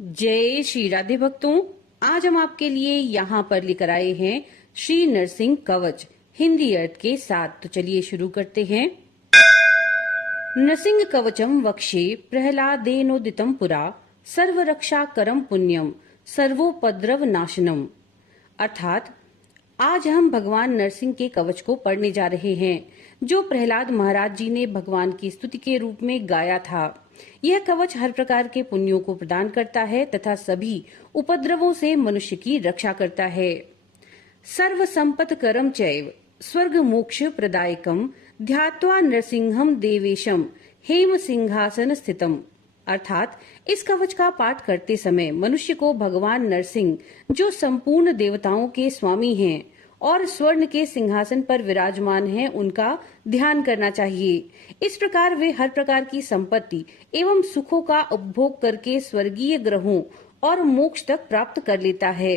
जय श्री राधे भक्तों। आज हम आपके लिए यहाँ पर लेकर आए हैं श्री नरसिंह कवच हिंदी अर्थ के साथ। तो चलिए शुरू करते हैं। नरसिंह कवचम वक्षे प्रहलादेनोदितम पुरा सर्व रक्षा करम पुण्यम सर्वोपद्रव नाशनम। अर्थात आज हम भगवान नरसिंह के कवच को पढ़ने जा रहे हैं जो प्रहलाद महाराज जी ने भगवान की स्तुति के रूप में गाया था। यह कवच हर प्रकार के पुण्यों को प्रदान करता है तथा सभी उपद्रवों से मनुष्य की रक्षा करता है। सर्व संपत करम चैव स्वर्ग मोक्ष प्रदायकम ध्यात्वा नरसिंहम देवेशम हेम सिंहासन स्थितम। अर्थात इस कवच का पाठ करते समय मनुष्य को भगवान नरसिंह जो संपूर्ण देवताओं के स्वामी हैं और स्वर्ण के सिंहासन पर विराजमान हैं उनका ध्यान करना चाहिए। इस प्रकार वे हर प्रकार की संपत्ति एवं सुखों का उपभोग करके स्वर्गीय ग्रहों और मोक्ष तक प्राप्त कर लेता है।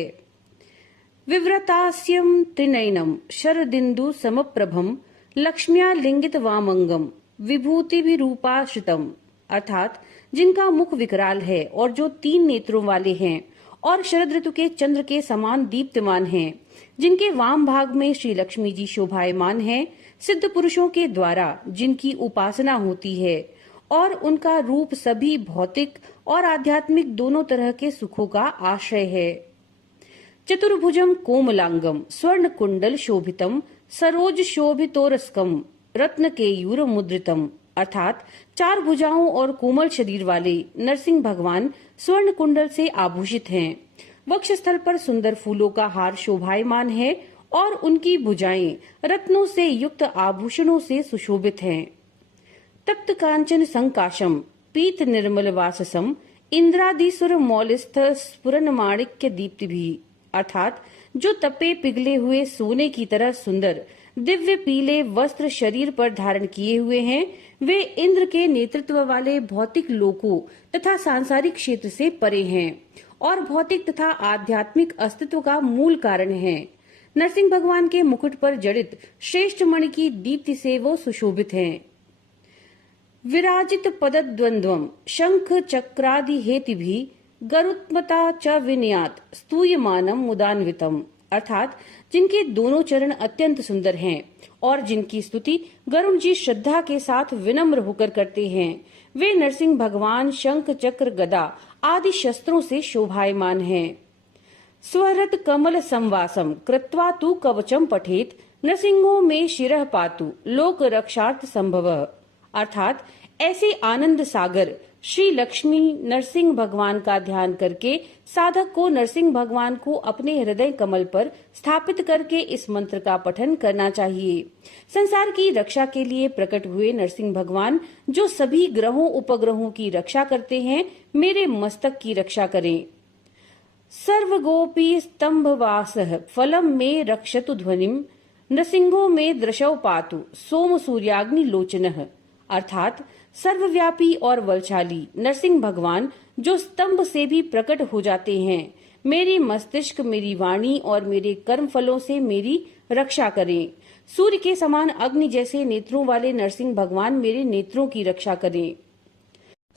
विव्रतास्यम त्रिनयनम शरदिंदु समप्रभम लक्ष्म्या लिंगित वामंगम विभूति भी रूपाश्रितम। अर्थात जिनका मुख विकराल है और जो 3 नेत्रों वाले हैं और शरद ऋतु के चंद्र के समान दीप्तमान हैं, जिनके वाम भाग में श्री लक्ष्मी जी शोभायमान हैं, सिद्ध पुरुषों के द्वारा जिनकी उपासना होती है और उनका रूप सभी भौतिक और आध्यात्मिक दोनों तरह के सुखों का आश्रय है। चतुर्भुजम कोमलांगम स्वर्ण कुंडल शोभितम सरोज शोभितोरस्कम रत्न केयूर मुद्रितम। अर्थात 4 भुजाओं और कोमल शरीर वाले नरसिंह भगवान स्वर्ण कुंडल से आभूषित हैं। वक्ष स्थल पर सुंदर फूलों का हार शोभायमान है और उनकी भुजाएं रत्नों से युक्त आभूषणों से सुशोभित हैं। तप्त कांचन संकाशम पीत निर्मल वाससम इंद्रादिसुर मौलिस्थ स्फुरन माणिक्य दीप्ति भी। अर्थात जो तपे पिघले हुए सोने की तरह सुंदर दिव्य पीले वस्त्र शरीर पर धारण किए हुए हैं, वे इंद्र के नेतृत्व वाले भौतिक लोकों तथा सांसारिक क्षेत्र से परे हैं और भौतिक तथा आध्यात्मिक अस्तित्व का मूल कारण हैं। नरसिंह भगवान के मुकुट पर जड़ित श्रेष्ठ मणि की दीप्ति से वो सुशोभित हैं। विराजित पदद्वंद्वम शंख चक्रादि हेति भी गरुत्मता च विनयात स्तूयमानम मुदान्वितम। अर्थात जिनके दोनों चरण अत्यंत सुंदर हैं और जिनकी स्तुति गरुड़ जी श्रद्धा के साथ विनम्र होकर करते हैं, वे नरसिंह भगवान शंख चक्र गदा आदि शस्त्रों से शोभायमान हैं। स्वरत कमल संवासम कृत्वा तु कवचम पठेत नरसिंहो में शिरः पातु लोक रक्षार्थ संभव। अर्थात ऐसे आनंद सागर श्री लक्ष्मी नरसिंह भगवान का ध्यान करके साधक को नरसिंह भगवान को अपने हृदय कमल पर स्थापित करके इस मंत्र का पठन करना चाहिए। संसार की रक्षा के लिए प्रकट हुए नरसिंह भगवान जो सभी ग्रहों उपग्रहों की रक्षा करते हैं, मेरे मस्तक की रक्षा करें। सर्व गोपी स्तंभ वासः फलम में रक्षतु ध्वनिम नरसिंहो में दृशौ पातु सोम सूर्याग्नि लोचनः। अर्थात सर्वव्यापी और बलशाली नरसिंह भगवान जो स्तंभ से भी प्रकट हो जाते हैं, मेरे मस्तिष्क, मेरी वाणी और मेरे कर्म फलों से मेरी रक्षा करें। सूर्य के समान अग्नि जैसे नेत्रों वाले नरसिंह भगवान मेरे नेत्रों की रक्षा करें।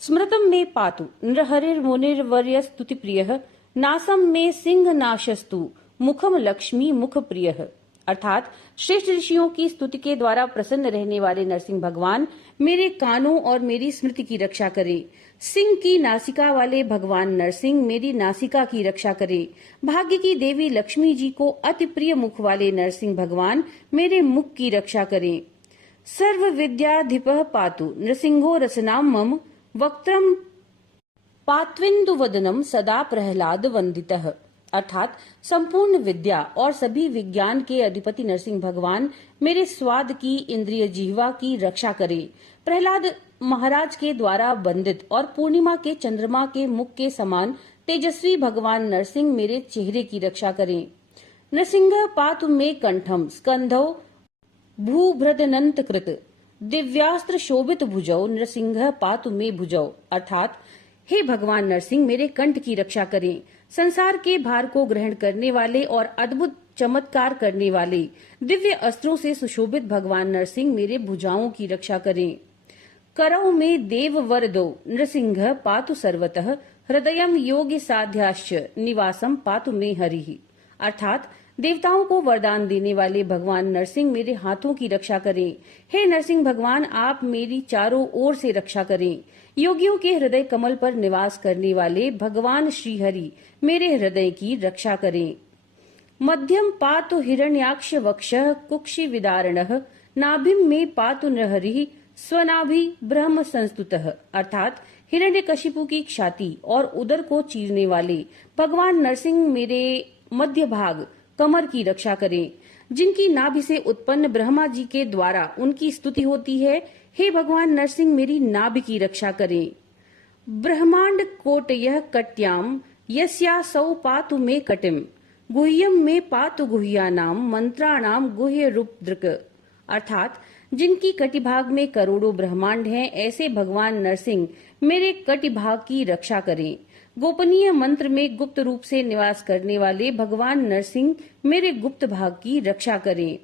स्मृतम में पातु नृहरिर मुनिर्वर्य स्तुति प्रिय नासम में सिंह नाशस्तु मुखम लक्ष्मी मुख प्रिय। अर्थात श्रेष्ठ ऋषियों की स्तुति के द्वारा प्रसन्न रहने वाले नरसिंह भगवान मेरे कानों और मेरी स्मृति की रक्षा करें। सिंह की नासिका वाले भगवान नरसिंह मेरी नासिका की रक्षा करें। भाग्य की देवी लक्ष्मी जी को अति प्रिय मुख वाले नरसिंह भगवान मेरे मुख की रक्षा करें। सर्व विद्याधिपः पातु नृसिंहो रसनाम मम वक्त्रम पात्विंदु वदनम सदा प्रहलाद वंदितः। अर्थात संपूर्ण विद्या और सभी विज्ञान के अधिपति नरसिंह भगवान मेरे स्वाद की इंद्रिय जिह्वा की रक्षा करें। प्रहलाद महाराज के द्वारा वंदित और पूर्णिमा के चंद्रमा के मुख के समान तेजस्वी भगवान नरसिंह मेरे चेहरे की रक्षा करें। नरसिंह पातु में कंठम स्कंधौ भूभृदनंत कृत दिव्यास्त्र शोभित भुजौ नरसिंह पातु में भुजौ। अर्थात हे भगवान नरसिंह मेरे कंठ की रक्षा करें। संसार के भार को ग्रहण करने वाले और अद्भुत चमत्कार करने वाले दिव्य अस्त्रों से सुशोभित भगवान नरसिंह मेरे भुजाओं की रक्षा करें। करौ में देव वर दो नृसिंह पातु सर्वतः हृदयम योग्य साध्याश्च निवासम पातु मे हरिः। अर्थात देवताओं को वरदान देने वाले भगवान नरसिंह मेरे हाथों की रक्षा करें। हे नरसिंह भगवान, आप मेरी चारों ओर से रक्षा करें। योगियों के हृदय कमल पर निवास करने वाले भगवान श्री हरि मेरे हृदय की रक्षा करें। मध्यम पातु हिरण्याक्ष वक्षः कुक्षि विदारणः नाभिम में पातु नरहरिः स्वनाभि ब्रह्म संस्तुतः। अर्थात हिरण्यकशिपु की छाती और उदर को चीरने वाले भगवान नरसिंह मेरे मध्य भाग कमर की रक्षा करें। जिनकी नाभि से उत्पन्न ब्रह्मा जी के द्वारा उनकी स्तुति होती है, हे भगवान नरसिंह मेरी नाभि की रक्षा करें। ब्रह्मांड कोटयः कट्याम यस्यासौ पातु मे कटिम गुह्यम में पातु गुह्यानाम मंत्राणाम गुह्य रूप दृक। अर्थात जिनकी कटिभाग में करोड़ों ब्रह्मांड हैं, ऐसे भगवान नरसिंह मेरे कटिभाग की रक्षा करें। गोपनीय मंत्र में गुप्त रूप से निवास करने वाले भगवान नरसिंह मेरे गुप्त भाग की रक्षा करें।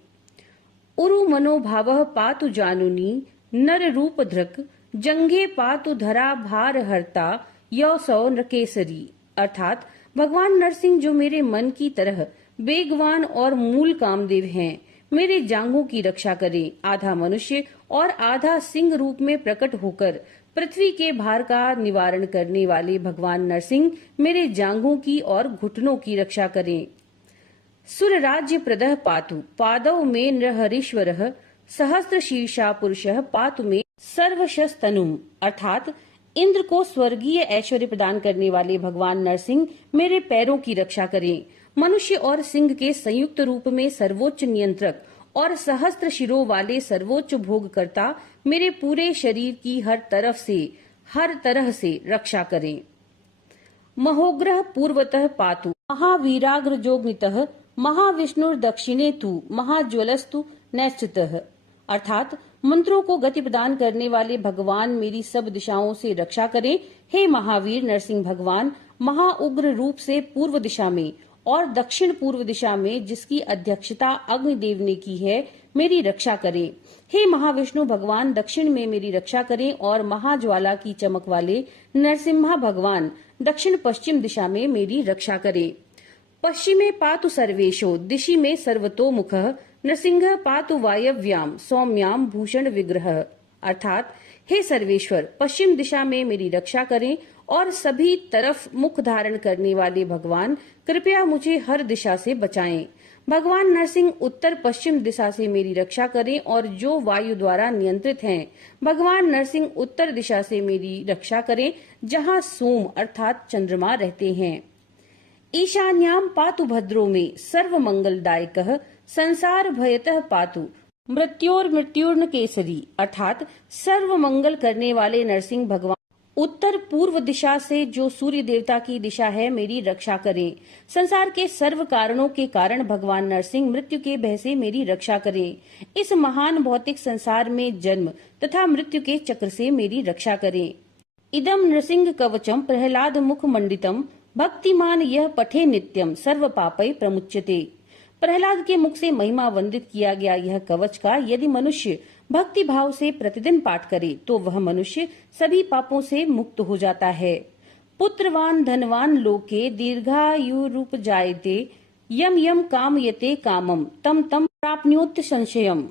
उरु मनोभावः पातु जानुनी नर रूप धृक जंघे पातु धरा भार हरता यौसौ नृकेसरी। अर्थात भगवान नरसिंह जो मेरे मन की तरह वेगवान और मूल कामदेव हैं, मेरे जांघों की रक्षा करें। आधा मनुष्य और आधा सिंह रूप में प्रकट होकर पृथ्वी के भार का निवारण करने वाले भगवान नरसिंह मेरे जांघों की और घुटनों की रक्षा करें। सुर राज्य प्रदः पातु पादौ में नृहरीश्वरः सहस्त्र शीर्षा पुरुषः पातु में सर्वशस्तनुम। अर्थात इंद्र को स्वर्गीय ऐश्वर्य प्रदान करने वाले भगवान नरसिंह मेरे पैरों की रक्षा करें। मनुष्य और सिंह के संयुक्त रूप में सर्वोच्च नियंत्रक और सहस्त्र शिरों वाले सर्वोच्च भोगकर्ता मेरे पूरे शरीर की हर तरह से रक्षा करें। महोग्रह पूर्वतः पातु महावीराग्र जोग्नितः महाविष्णुर दक्षिणे तु महाज्वलस्तु नैश्चितः। अर्थात मंत्रों को गति प्रदान करने वाले भगवान मेरी सब दिशाओं से रक्षा करें। हे महावीर नरसिंह भगवान, महाउग्र रूप से पूर्व दिशा में और दक्षिण पूर्व दिशा में जिसकी अध्यक्षता अग्निदेव ने की है, मेरी रक्षा करें। हे महाविष्णु भगवान, दक्षिण में मेरी रक्षा करें और महाज्वाला की चमक वाले नरसिम्हा भगवान दक्षिण पश्चिम दिशा में मेरी रक्षा करें। पश्चिमे पातु सर्वेशो दिशि में सर्वतोमुखः नृसिंह पातु वायव्याम सौम्याम भूषण विग्रह। अर्थात हे सर्वेश्वर, पश्चिम दिशा में मेरी रक्षा करें और सभी तरफ मुख धारण करने वाले भगवान कृपया मुझे हर दिशा से बचाएं। भगवान नरसिंह उत्तर पश्चिम दिशा से मेरी रक्षा करें और जो वायु द्वारा नियंत्रित हैं, भगवान नरसिंह उत्तर दिशा से मेरी रक्षा करें जहां सोम अर्थात चंद्रमा रहते हैं। ईशान्याम पातु भद्रो में सर्व मंगलदायकः संसार भयतः पातु मृत्योर्मृत्युर्न केसरी। अर्थात सर्व मंगल करने वाले नरसिंह भगवान उत्तर पूर्व दिशा से जो सूर्य देवता की दिशा है, मेरी रक्षा करें। संसार के सर्व कारणों के कारण भगवान नरसिंह मृत्यु के भय से मेरी रक्षा करें। इस महान भौतिक संसार में जन्म तथा मृत्यु के चक्र से मेरी रक्षा करें। इदम नृसिंह कवचम प्रहलाद मुख मंडितम भक्तिमान यह पठे नित्यम सर्व पापै प्रमुच्यते। प्रहलाद के मुख से महिमा वंदित किया गया यह कवच का यदि मनुष्य भक्ति भाव से प्रतिदिन पाठ करे तो वह मनुष्य सभी पापों से मुक्त हो जाता है। पुत्रवान धनवान लोके दीर्घायु रूप जायते यम यम कामयते कामम तम तम प्राप्नोत संशयम।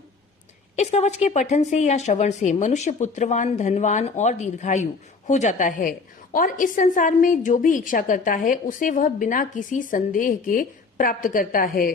इस कवच के पठन से या श्रवण से मनुष्य पुत्रवान धनवान और दीर्घायु हो जाता है और इस संसार में जो भी इच्छा करता है उसे वह बिना किसी संदेह के प्राप्त करता है।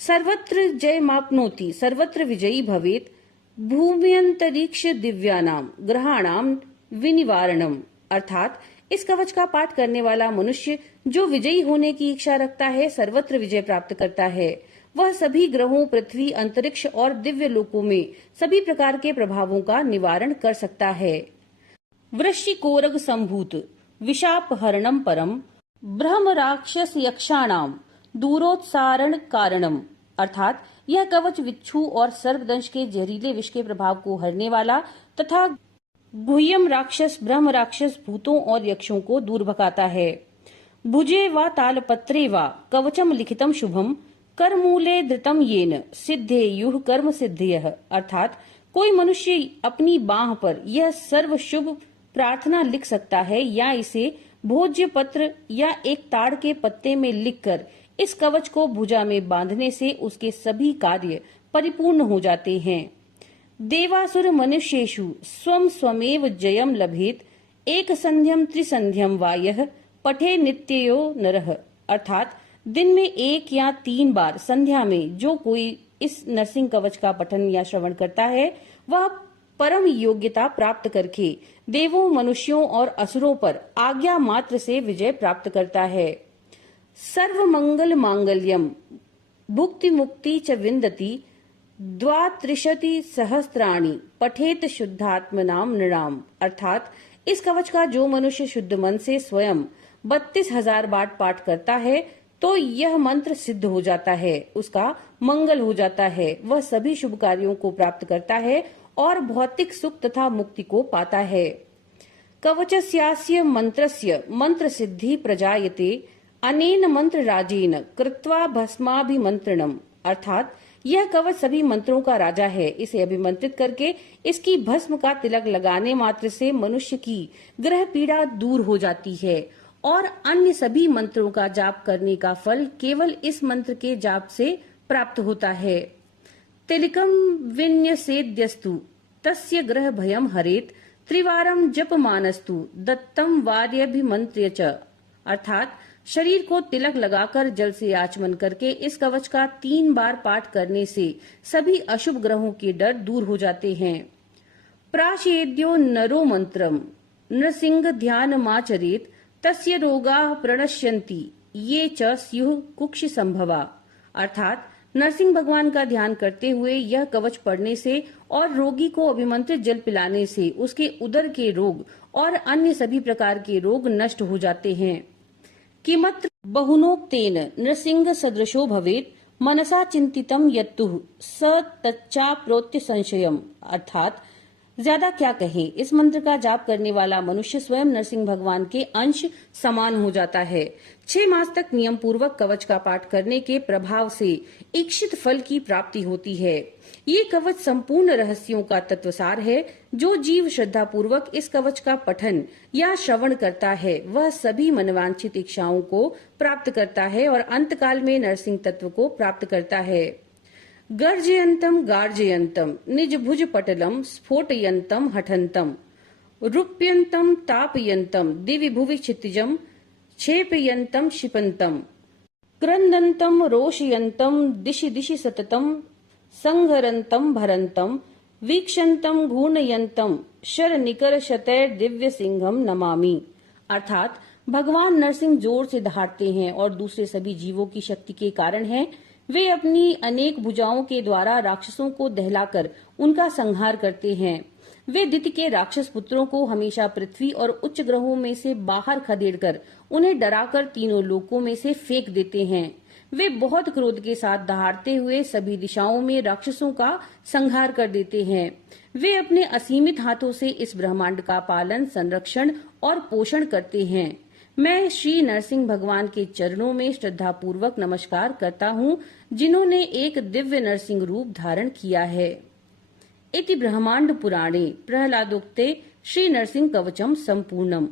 सर्वत्र जय मापनोति सर्वत्र विजयी भवेत भूम्यंतरिक्ष दिव्यानाम ग्रहाणाम विनिवारणम। अर्थात इस कवच का पाठ करने वाला मनुष्य जो विजयी होने की इच्छा रखता है, सर्वत्र विजय प्राप्त करता है। वह सभी ग्रहों, पृथ्वी, अंतरिक्ष और दिव्य लोकों में सभी प्रकार के प्रभावों का निवारण कर सकता है। वृश्चिकोरग संभूत विशाप हरणम परम ब्रह्म राक्षस यक्षाणाम दूरोत्सारण कारणम। अर्थात यह कवच विच्छू और सर्पदंश के जहरीले विष के प्रभाव को हरने वाला तथा गुह्यम राक्षस, ब्रह्म राक्षस, भूतों और यक्षों को दूर भगाता है। भुजे व तालपत्रे व कवचम लिखितम शुभम करमूले धृतम येन सिद्धेयुः कर्म सिद्धयः। अर्थात कोई मनुष्य अपनी बांह पर यह सर्व शुभ प्रार्थना लिख सकता है या इसे भोज्य पत्र या एक ताड़ के पत्ते में लिखकर इस कवच को भुजा में बांधने से उसके सभी कार्य परिपूर्ण हो जाते हैं। देवासुर मनुष्येषु स्वम स्वमेव जयम लभेत एक संध्यम त्रिसंध्यम वा यह पठे नित्यो नरः। अर्थात दिन में 1 या 3 बार संध्या में जो कोई इस नरसिंह कवच का पठन या श्रवण करता है वह परम योग्यता प्राप्त करके देवों, मनुष्यों और असुरों पर आज्ञा मात्र से विजय प्राप्त करता है। सर्व मंगल मांगल्यम भुक्ति मुक्ति च विन्दति द्वात्रिशति सहस्त्राणि पठेत शुद्धात्मनाम नृणाम। अर्थात इस कवच का जो मनुष्य शुद्ध मन से स्वयं 32,000 बार पाठ करता है तो यह मंत्र सिद्ध हो जाता है, उसका मंगल हो जाता है, वह सभी शुभ कार्यों को प्राप्त करता है और भौतिक सुख तथा मुक्ति को पाता है। कवचस्यास्य मंत्रस्य मंत्र सिद्धि प्रजायते अनेन मंत्र राजेन कृत्वा भस्माभिमंत्रणम। अर्थात यह कवच सभी मंत्रों का राजा है, इसे अभिमंत्रित करके इसकी भस्म का तिलक लगाने मात्र से मनुष्य की ग्रह पीड़ा दूर हो जाती है और अन्य सभी मंत्रों का जाप करने का फल केवल इस मंत्र के जाप से प्राप्त होता है। तिलकम विन्यसेद्यस्तु तस्य ग्रह भयम हरेत त्रिवारम जपमानस्तु दत्तम वार्यभिमंत्र्य च। अर्थात शरीर को तिलक लगाकर जल से आचमन करके इस कवच का 3 बार पाठ करने से सभी अशुभ ग्रहों के डर दूर हो जाते हैं। प्राशेद्यो नरो मंत्रम नृसिंह ध्यान माचरेत तस्य रोगा प्रणश्यन्ति ये च स्युः कुक्ष संभवा। अर्थात नरसिंह भगवान का ध्यान करते हुए यह कवच पढ़ने से और रोगी को अभिमंत्रित जल पिलाने से उसके उदर के रोग और अन्य सभी प्रकार के रोग नष्ट हो जाते हैं। किमत्र बहुनोक्तेन नृसिंह सदृशो भवेत मनसा चिंतितम यत्तुः स तच्चाप्रोत्य संशयम। अर्थात ज्यादा क्या कहें, इस मंत्र का जाप करने वाला मनुष्य स्वयं नरसिंह भगवान के अंश समान हो जाता है। 6 मास तक नियम पूर्वक कवच का पाठ करने के प्रभाव से इच्छित फल की प्राप्ति होती है। ये कवच संपूर्ण रहस्यों का तत्वसार है। जो जीव श्रद्धा पूर्वक इस कवच का पठन या श्रवण करता है वह सभी मनवांछित इच्छाओं को प्राप्त करता है और अंतकाल में नरसिंह तत्व को प्राप्त करता है। गर्जयंतम गार्जयंतम निज भुज पटलम स्फोटयंतम हठंतम रूप्यंतम तापयंतम दिवि भुवि क्षितिजम क्षेपयंतम क्षिपंतम क्रंदंतम रोषयंतम दिशि दिशि सततम संघरंतम भरंतम वीक्षंतम घूर्णयंतम शर निकर शतैर दिव्य सिंहम नमामि। अर्थात भगवान नरसिंह जोर से दहाड़ते हैं और दूसरे सभी जीवों की शक्ति के कारण हैं। वे अपनी अनेक भुजाओं के द्वारा राक्षसों को दहलाकर उनका संहार करते हैं। वे दैत्य के राक्षस पुत्रों को हमेशा पृथ्वी और उच्च ग्रहों में से बाहर खदेड़कर उन्हें डराकर तीनों लोकों में से फेंक देते हैं। वे बहुत क्रोध के साथ दहाड़ते हुए सभी दिशाओं में राक्षसों का संहार कर देते हैं। वे अपने असीमित हाथों से इस ब्रह्मांड का पालन, संरक्षण और पोषण करते हैं। मैं श्री नरसिंह भगवान के चरणों में श्रद्धा पूर्वक नमस्कार करता हूँ जिन्होंने एक दिव्य नरसिंह रूप धारण किया है। इति ब्रह्मांड पुराणे प्रहलादोक्ते श्री नरसिंह कवचम संपूर्णम।